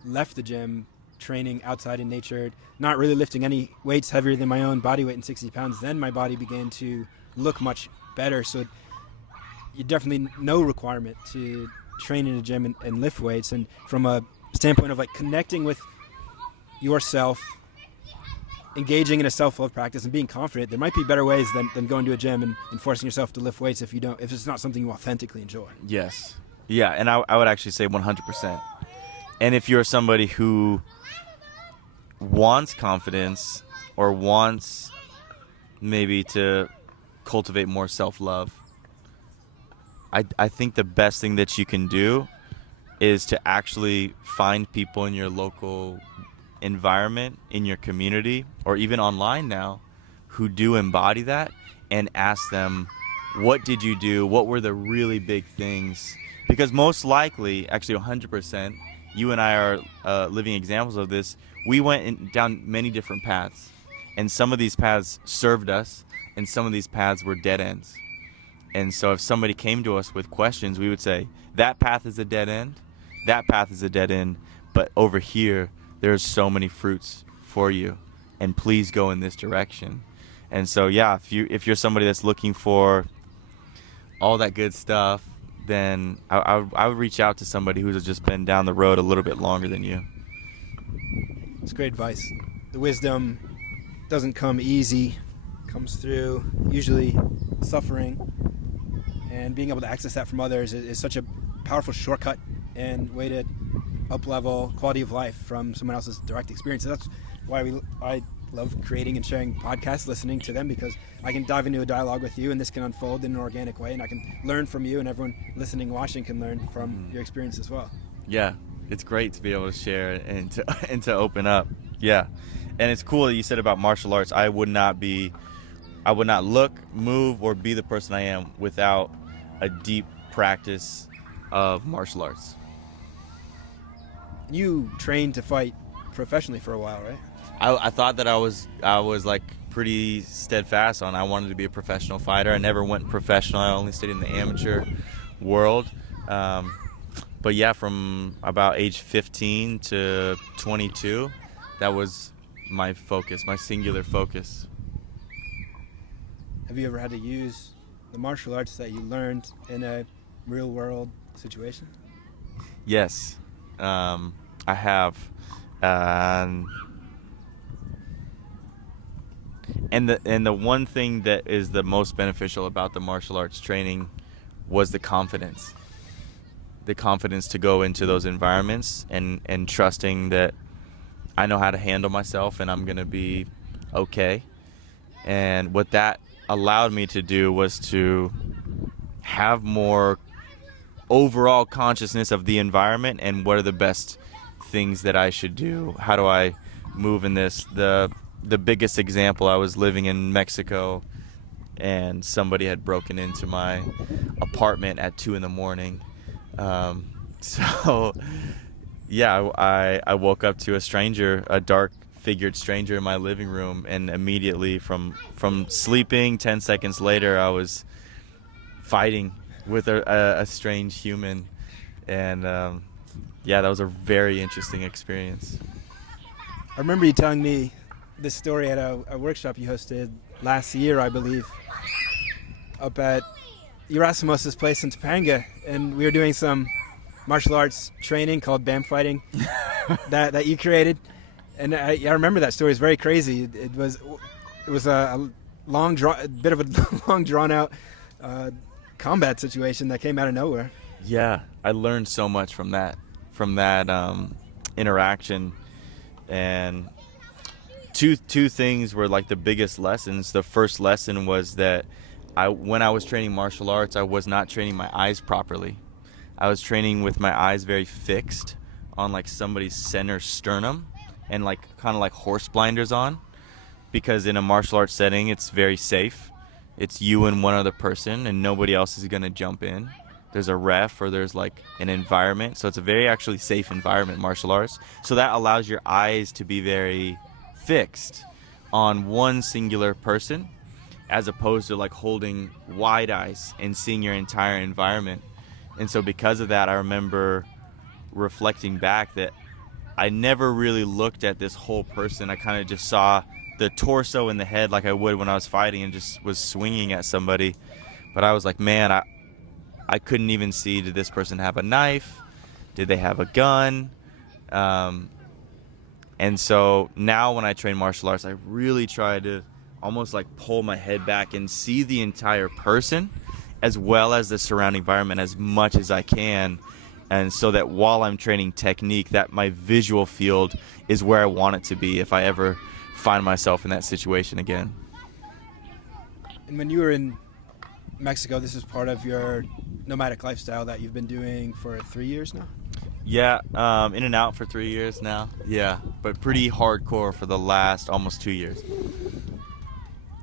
left the gym, training outside in nature, not really lifting any weights heavier than my own body weight in 60 pounds, then my body began to look much better. So you definitely no requirement to train in a gym and lift weights. And from a standpoint of like connecting with yourself engaging in a self-love practice and being confident, there might be better ways than going to a gym and forcing yourself to lift weights if it's not something you authentically enjoy. Yes. Yeah, and I would actually say 100%. And if you're somebody who wants confidence or wants maybe to cultivate more self-love, I think the best thing that you can do is to actually find people in your local environment, in your community, or even online now, who do embody that, and ask them, what did you do? What were the really big things? Because most likely, actually 100%, you and I are living examples of this. We went down many different paths, and some of these paths served us, and some of these paths were dead ends. And so if somebody came to us with questions, we would say, that path is a dead end, that path is a dead end, but over here, there's so many fruits for you, and please go in this direction. And so, yeah, if you're somebody that's looking for all that good stuff, then I would reach out to somebody who's just been down the road a little bit longer than you. It's great advice. The wisdom doesn't come easy, comes through usually suffering, and being able to access that from others is such a powerful shortcut and way to up-level quality of life from someone else's direct experiences. That's why I love creating and sharing podcasts, listening to them, because I can dive into a dialogue with you, and this can unfold in an organic way, and I can learn from you, and everyone listening, watching can learn from your experience as well. Yeah, it's great to be able to share and to open up. Yeah, and it's cool that you said about martial arts. I would not look, move, or be the person I am without a deep practice of martial arts. You trained to fight professionally for a while, right? I thought that I was like pretty steadfast on I wanted to be a professional fighter. I never went professional. I only stayed in the amateur world. But yeah, from about age 15 to 22, that was my focus, my singular focus. Have you ever had to use the martial arts that you learned in a real world situation? Yes, I have. And the one thing that is the most beneficial about the martial arts training was the confidence to go into those environments and trusting that I know how to handle myself and I'm going to be okay. And what that allowed me to do was to have more overall consciousness of the environment and what are the best things that I should do. How do I move in this? The biggest example, I was living in Mexico and somebody had broken into my apartment at 2 a.m. So yeah, I woke up to a stranger, a dark figured stranger in my living room, and immediately from sleeping 10 seconds later I was fighting with a strange human. And yeah, that was a very interesting experience. I remember you telling me this story at a workshop you hosted last year, I believe, up at Erasmus's place in Topanga, and we were doing some martial arts training called BAM fighting that you created. And I remember that story. It's very crazy. It was a bit of a long drawn out combat situation that came out of nowhere. Yeah, I learned so much from that interaction. And two things were like the biggest lessons. The first lesson was that when I was training martial arts, I was not training my eyes properly. I was training with my eyes very fixed on like somebody's center sternum and like kind of like horse blinders on, because in a martial arts setting it's very safe. It's you and one other person and nobody else is going to jump in. There's a ref or there's like an environment, so it's a very actually safe environment, martial arts. So that allows your eyes to be very fixed on one singular person, as opposed to like holding wide eyes and seeing your entire environment. And so because of that, I remember reflecting back that I never really looked at this whole person. I kind of just saw the torso and the head like I would when I was fighting and just was swinging at somebody. But I was like, man, I couldn't even see, did this person have a knife? Did they have a gun? And so now when I train martial arts, I really try to almost like pull my head back and see the entire person as well as the surrounding environment as much as I can. And so that while I'm training technique, that my visual field is where I want it to be if I ever find myself in that situation again. And when you were in Mexico, this is part of your nomadic lifestyle that you've been doing for 3 years now? Yeah, in and out for 3 years now. Yeah, but pretty hardcore for the last almost 2 years.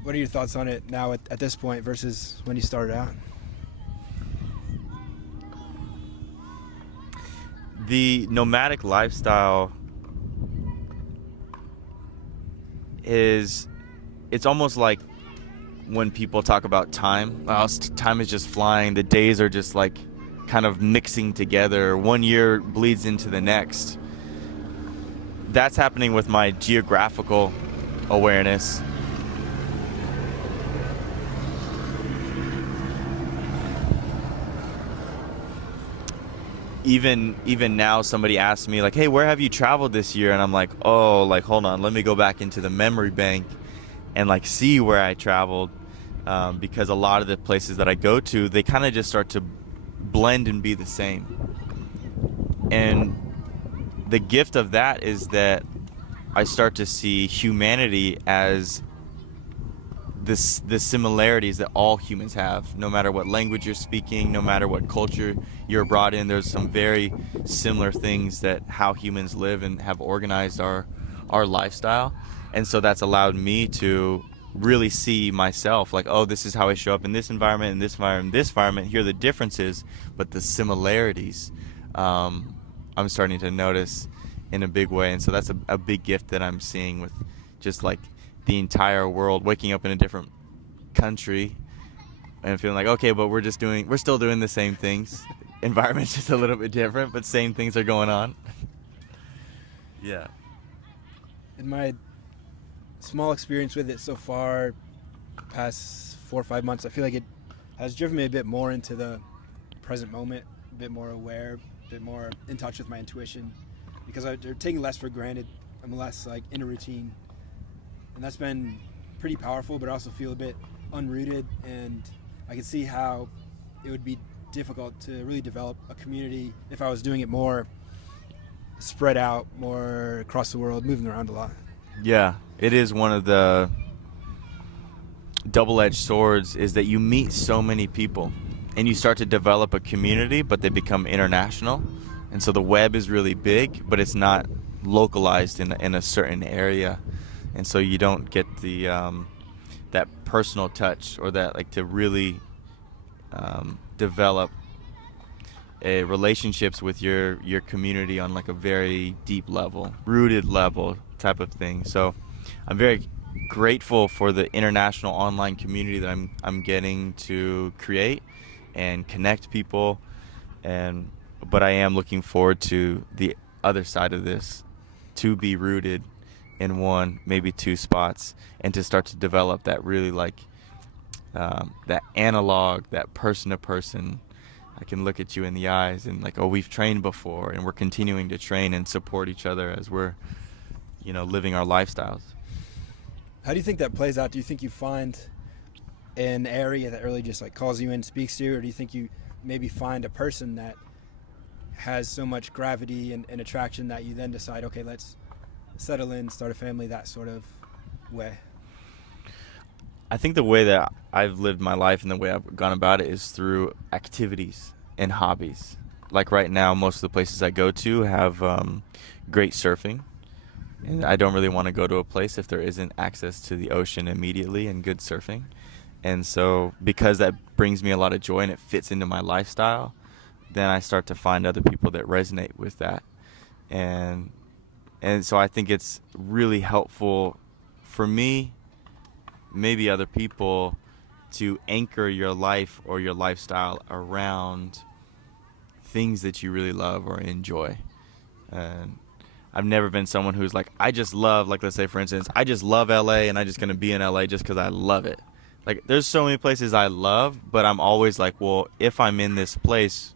What are your thoughts on it now at this point versus when you started out? The nomadic lifestyle it's almost like when people talk about time. Time is just flying. The days are just like kind of mixing together. 1 year bleeds into the next. That's happening with my geographical awareness. Even now, somebody asks me like, hey, where have you traveled this year? And I'm like, oh, like, hold on, let me go back into the memory bank and like see where I traveled, because a lot of the places that I go to, they kind of just start to blend and be the same. And the gift of that is that I start to see humanity as the similarities that all humans have. No matter what language you're speaking, no matter what culture you're brought in, there's some very similar things that how humans live and have organized our lifestyle. And so that's allowed me to really see myself like, oh, this is how I show up in this environment, in this environment, this environment. Here are the differences, but the similarities I'm starting to notice in a big way. And so that's a big gift that I'm seeing with just like the entire world, waking up in a different country and feeling like, okay, but we're still doing the same things. Environment's just a little bit different, but same things are going on. Yeah. In my small experience with it so far, past 4 or 5 months, I feel like it has driven me a bit more into the present moment, a bit more aware, a bit more in touch with my intuition, because they're taking less for granted. I'm less like in a routine. And that's been pretty powerful, but I also feel a bit unrooted, and I can see how it would be difficult to really develop a community if I was doing it more spread out, more across the world, moving around a lot. Yeah, it is one of the double-edged swords is that you meet so many people and you start to develop a community, but they become international. And so the web is really big, but it's not localized in a certain area. And so you don't get the that personal touch or that like to really develop relationships with your community on like a very deep level, rooted level type of thing. So I'm very grateful for the international online community that I'm getting to create and connect people, but I am looking forward to the other side of this, to be rooted in one, maybe two spots, and to start to develop that really like that analog, that person to person. I can look at you in the eyes and like, oh, we've trained before and we're continuing to train and support each other as we're, living our lifestyles. How do you think that plays out? Do you think you find an area that really just like calls you in, speaks to you, or do you think you maybe find a person that has so much gravity and attraction that you then decide, okay, let's settle in, start a family, that sort of way? I think the way that I've lived my life and the way I've gone about it is through activities and hobbies. Like right now, most of the places I go to have great surfing. And I don't really want to go to a place if there isn't access to the ocean immediately and good surfing. And so because that brings me a lot of joy and it fits into my lifestyle, then I start to find other people that resonate with that. And so I think it's really helpful for me, maybe other people, to anchor your life or your lifestyle around things that you really love or enjoy. And I've never been someone who's like, I just love, like, let's say, for instance, I just love LA and I'm just going to be in LA just because I love it. Like, there's so many places I love, but I'm always like, well, if I'm in this place,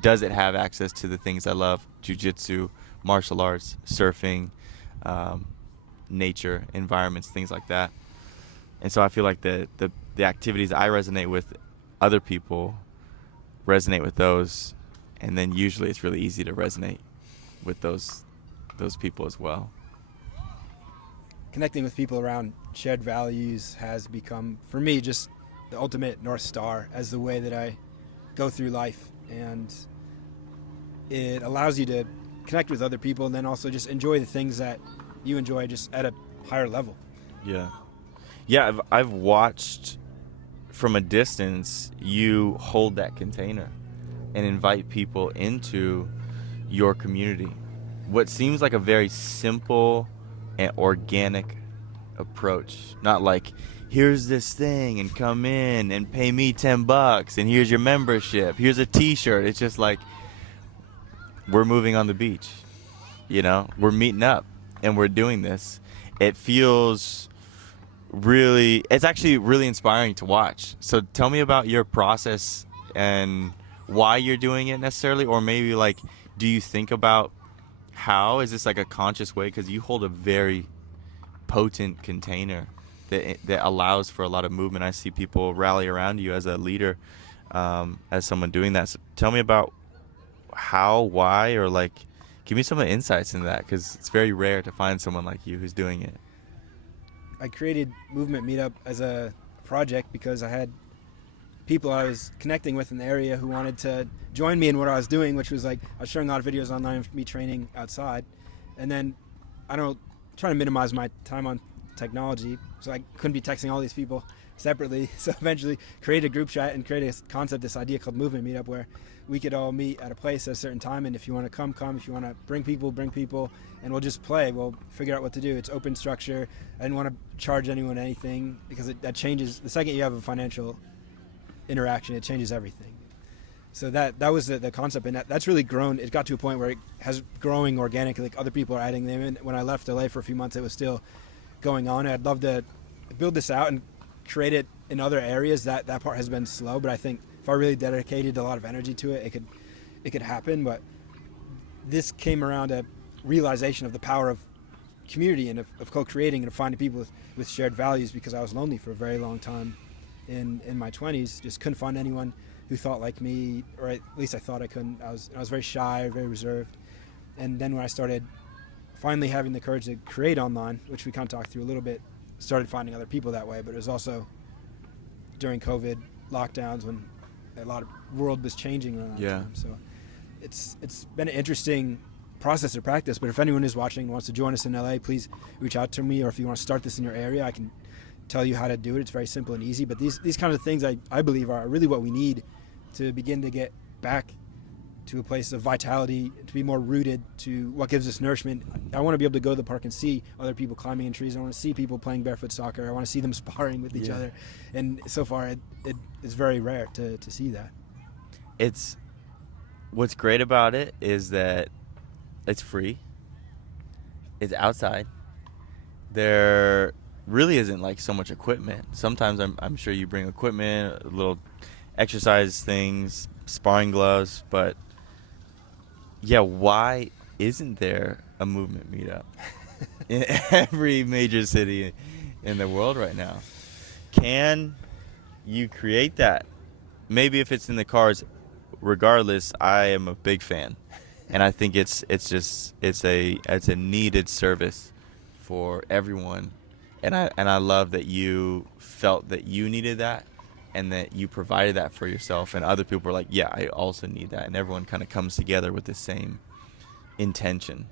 does it have access to the things I love? Jiu-jitsu, martial arts, surfing, nature, environments, things like that. And so I feel like the activities I resonate with, other people resonate with those, and then usually it's really easy to resonate with those people as well. Connecting with people around shared values has become, for me, just the ultimate North Star as the way that I go through life. And it allows you to connect with other people and then also just enjoy the things that you enjoy just at a higher level. Yeah. Yeah, I've watched from a distance you hold that container and invite people into your community. What seems like a very simple and organic approach. Not like, here's this thing and come in and pay me $10 and here's your membership, here's a t-shirt. It's just like, we're moving on the beach, we're meeting up and we're doing this. It feels it's actually really inspiring to watch. So tell me about your process and why you're doing it necessarily, or maybe like, do you think about how is this like a conscious way, because you hold a very potent container that allows for a lot of movement. I see people rally around you as a leader, as someone doing that. So tell me about how, why, or like give me some of the insights into that, because it's very rare to find someone like you who's doing it. I created Movement Meetup as a project because I had people I was connecting with in the area who wanted to join me in what I was doing, which was like I was sharing a lot of videos online of me training outside, and then trying to minimize my time on technology, so I couldn't be texting all these people separately. So eventually created a group chat and created a concept, this idea called Movement Meetup, where we could all meet at a place at a certain time, and if you want to come. If you want to bring people, and we'll just play. We'll figure out what to do. It's open structure. I didn't want to charge anyone anything, because that changes. The second you have a financial interaction, it changes everything. So that was the concept, and that's really grown. It got to a point where it has growing organically. Like other people are adding them in. When I left LA for a few months, it was still going on. I'd love to build this out and create it in other areas. That part has been slow, but I think if I really dedicated a lot of energy to it, it could happen. But this came around a realization of the power of community and of co-creating and of finding people with shared values, because I was lonely for a very long time in my 20s. Just couldn't find anyone who thought like me, or at least I thought I couldn't. I was very shy, very reserved. And then when I started finally having the courage to create online, which we kind of talked through a little bit, started finding other people that way. But it was also during COVID lockdowns when a lot of world was changing around that time. So it's been an interesting process or practice. But if anyone is watching and wants to join us in LA, please reach out to me. Or if you want to start this in your area, I can tell you how to do it. It's very simple and easy. But these kinds of things I believe are really what we need to begin to get back to a place of vitality, to be more rooted to what gives us nourishment. I want to be able to go to the park and see other people climbing in trees. I want to see people playing barefoot soccer. I want to see them sparring with each other. And so far it is very rare to see that. What's great about it is that it's free. It's outside. There really isn't like so much equipment. Sometimes I'm sure you bring equipment, little exercise things, sparring gloves, but yeah, why isn't there a movement meetup in every major city in the world right now? Can you create that? Maybe if it's in the cards. Regardless, I am a big fan, and I think it's a needed service for everyone, and I love that you felt that you needed that, and that you provided that for yourself, and other people were like, yeah, I also need that, and everyone kind of comes together with the same intention.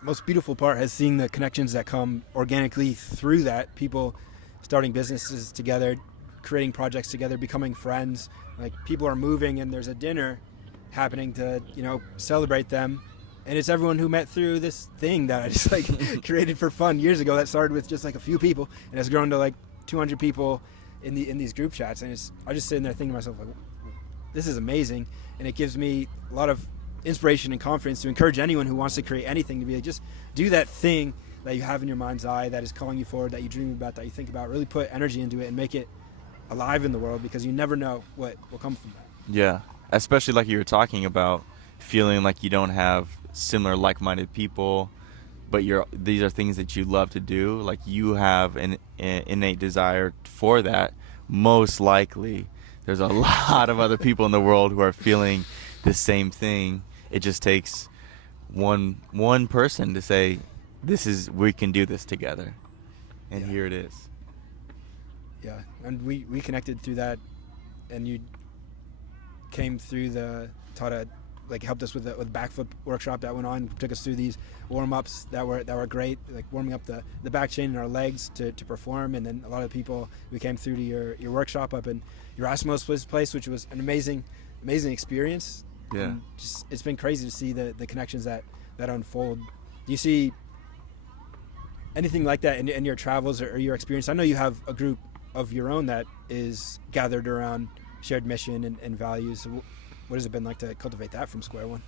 Most beautiful part has seen the connections that come organically through that. People starting businesses together, creating projects together, becoming friends. Like people are moving and there's a dinner happening to, celebrate them. And it's everyone who met through this thing that I just created for fun years ago that started with just like a few people and has grown to like 200 people in these group chats. And I just sitting there thinking to myself, like, this is amazing. And it gives me a lot of inspiration and confidence to encourage anyone who wants to create anything to be like, just do that thing that you have in your mind's eye that is calling you forward, that you dream about, that you think about. Really put energy into it and make it alive in the world, because you never know what will come from that. Yeah, especially like you were talking about, feeling like you don't have similar like-minded people, but these are things that you love to do, like you have an innate desire for that, most likely there's a lot of other people in the world who are feeling the same thing. It just takes one person to say, we can do this together, and here it is. Yeah, and we connected through that, and you came through helped us with the backflip workshop that went on, took us through these warm-ups that were great, like warming up the back chain in our legs to perform. And then a lot of people, we came through to your workshop up in Erasmus place, which was an amazing experience. Yeah. And just, it's been crazy to see the connections that unfold. Do you see anything like that in your travels or your experience? I know you have a group of your own that is gathered around shared mission and values. What has it been like to cultivate that from square one?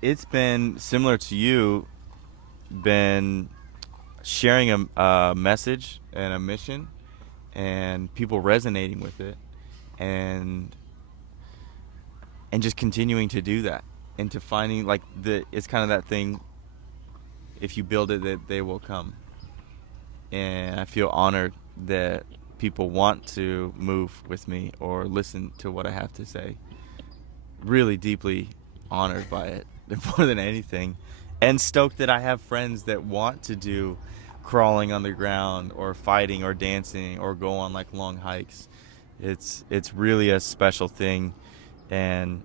It's been similar to you, been sharing a message and a mission, and people resonating with it, and just continuing to do that, and to finding it's kind of that thing, if you build it, that they will come. And I feel honored that people want to move with me or listen to what I have to say. Really deeply honored by it, more than anything, and stoked that I have friends that want to do crawling on the ground or fighting or dancing or go on like long hikes. It's really a special thing, and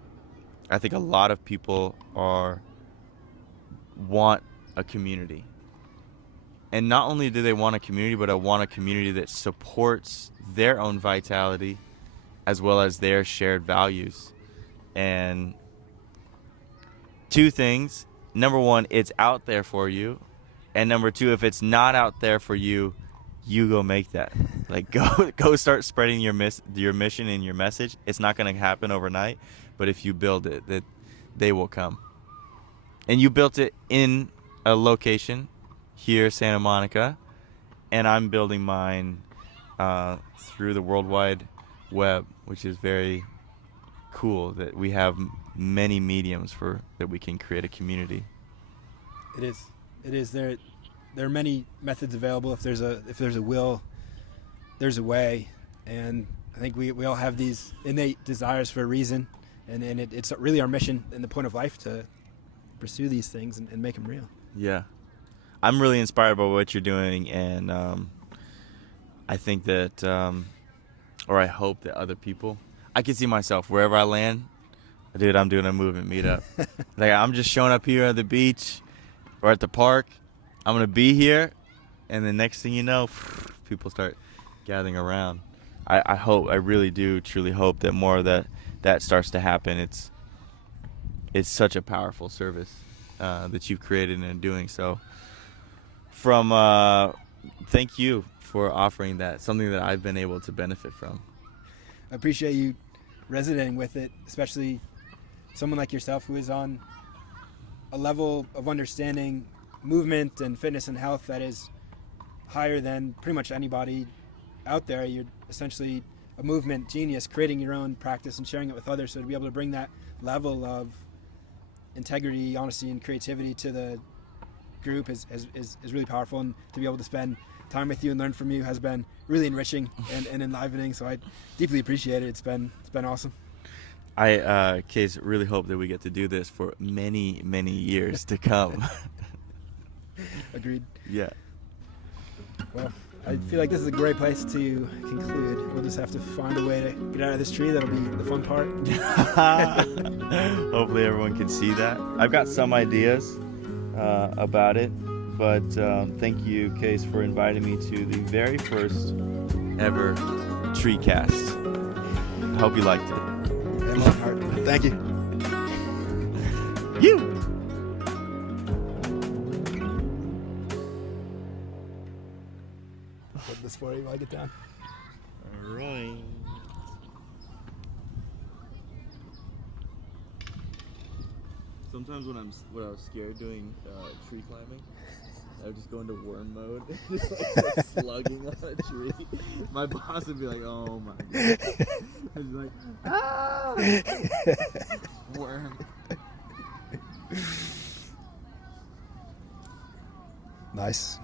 I think a lot of people want a community. And not only do they want a community, but I want a community that supports their own vitality as well as their shared values. And two things: number one, it's out there for you, and number two, if it's not out there for you, you go make that. Like, go start spreading your mission and your message. It's not going to happen overnight, but if you build it, that they will come. And you built it in a location here, Santa Monica, and I'm building mine through the World Wide Web, which is very cool that we have many mediums that we can create a community. It is. There are many methods available. If there's a will, there's a way. And I think we all have these innate desires for a reason, and it's really our mission and the point of life to pursue these things and make them real. Yeah, I'm really inspired by what you're doing, and I think that, or I hope that other people, I can see myself wherever I land, dude, I'm doing a movement meetup. Like, I'm just showing up here at the beach or at the park. I'm going to be here, and the next thing you know, people start gathering around. I hope, I really do truly hope that more of that starts to happen. It's such a powerful service that you've created and doing so. Thank you for offering that, something that I've been able to benefit from. I appreciate you resonating with it, especially someone like yourself who is on a level of understanding movement and fitness and health that is higher than pretty much anybody out there. You're essentially a movement genius, creating your own practice and sharing it with others. So to be able to bring that level of integrity, honesty, and creativity to the group is really powerful, and to be able to spend time with you and learn from you has been really enriching and enlivening. So I deeply appreciate it. It's been awesome. I, Case, really hope that we get to do this for many, many years to come. Agreed. Yeah. Well, I feel like this is a great place to conclude. We'll just have to find a way to get out of this tree. That'll be the fun part. Hopefully everyone can see that. I've got some ideas about it, but thank you, Case, for inviting me to the very first ever tree cast. I hope you liked it. And Lionheart. Thank you. You! Put this for you while I get down. All right. Sometimes when I was scared doing tree climbing, I would just go into worm mode, just like slugging on a tree. My boss would be like, "Oh my god!" I'd be like, "Ah, worm." Nice.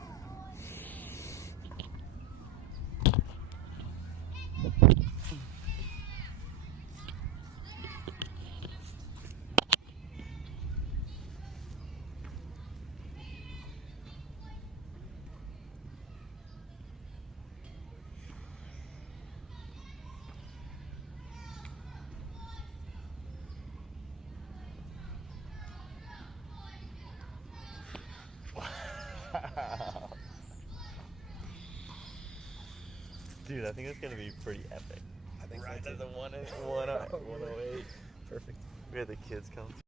Dude, I think it's gonna be pretty epic. I think Right so at too. the 108. Perfect. We had the kids come.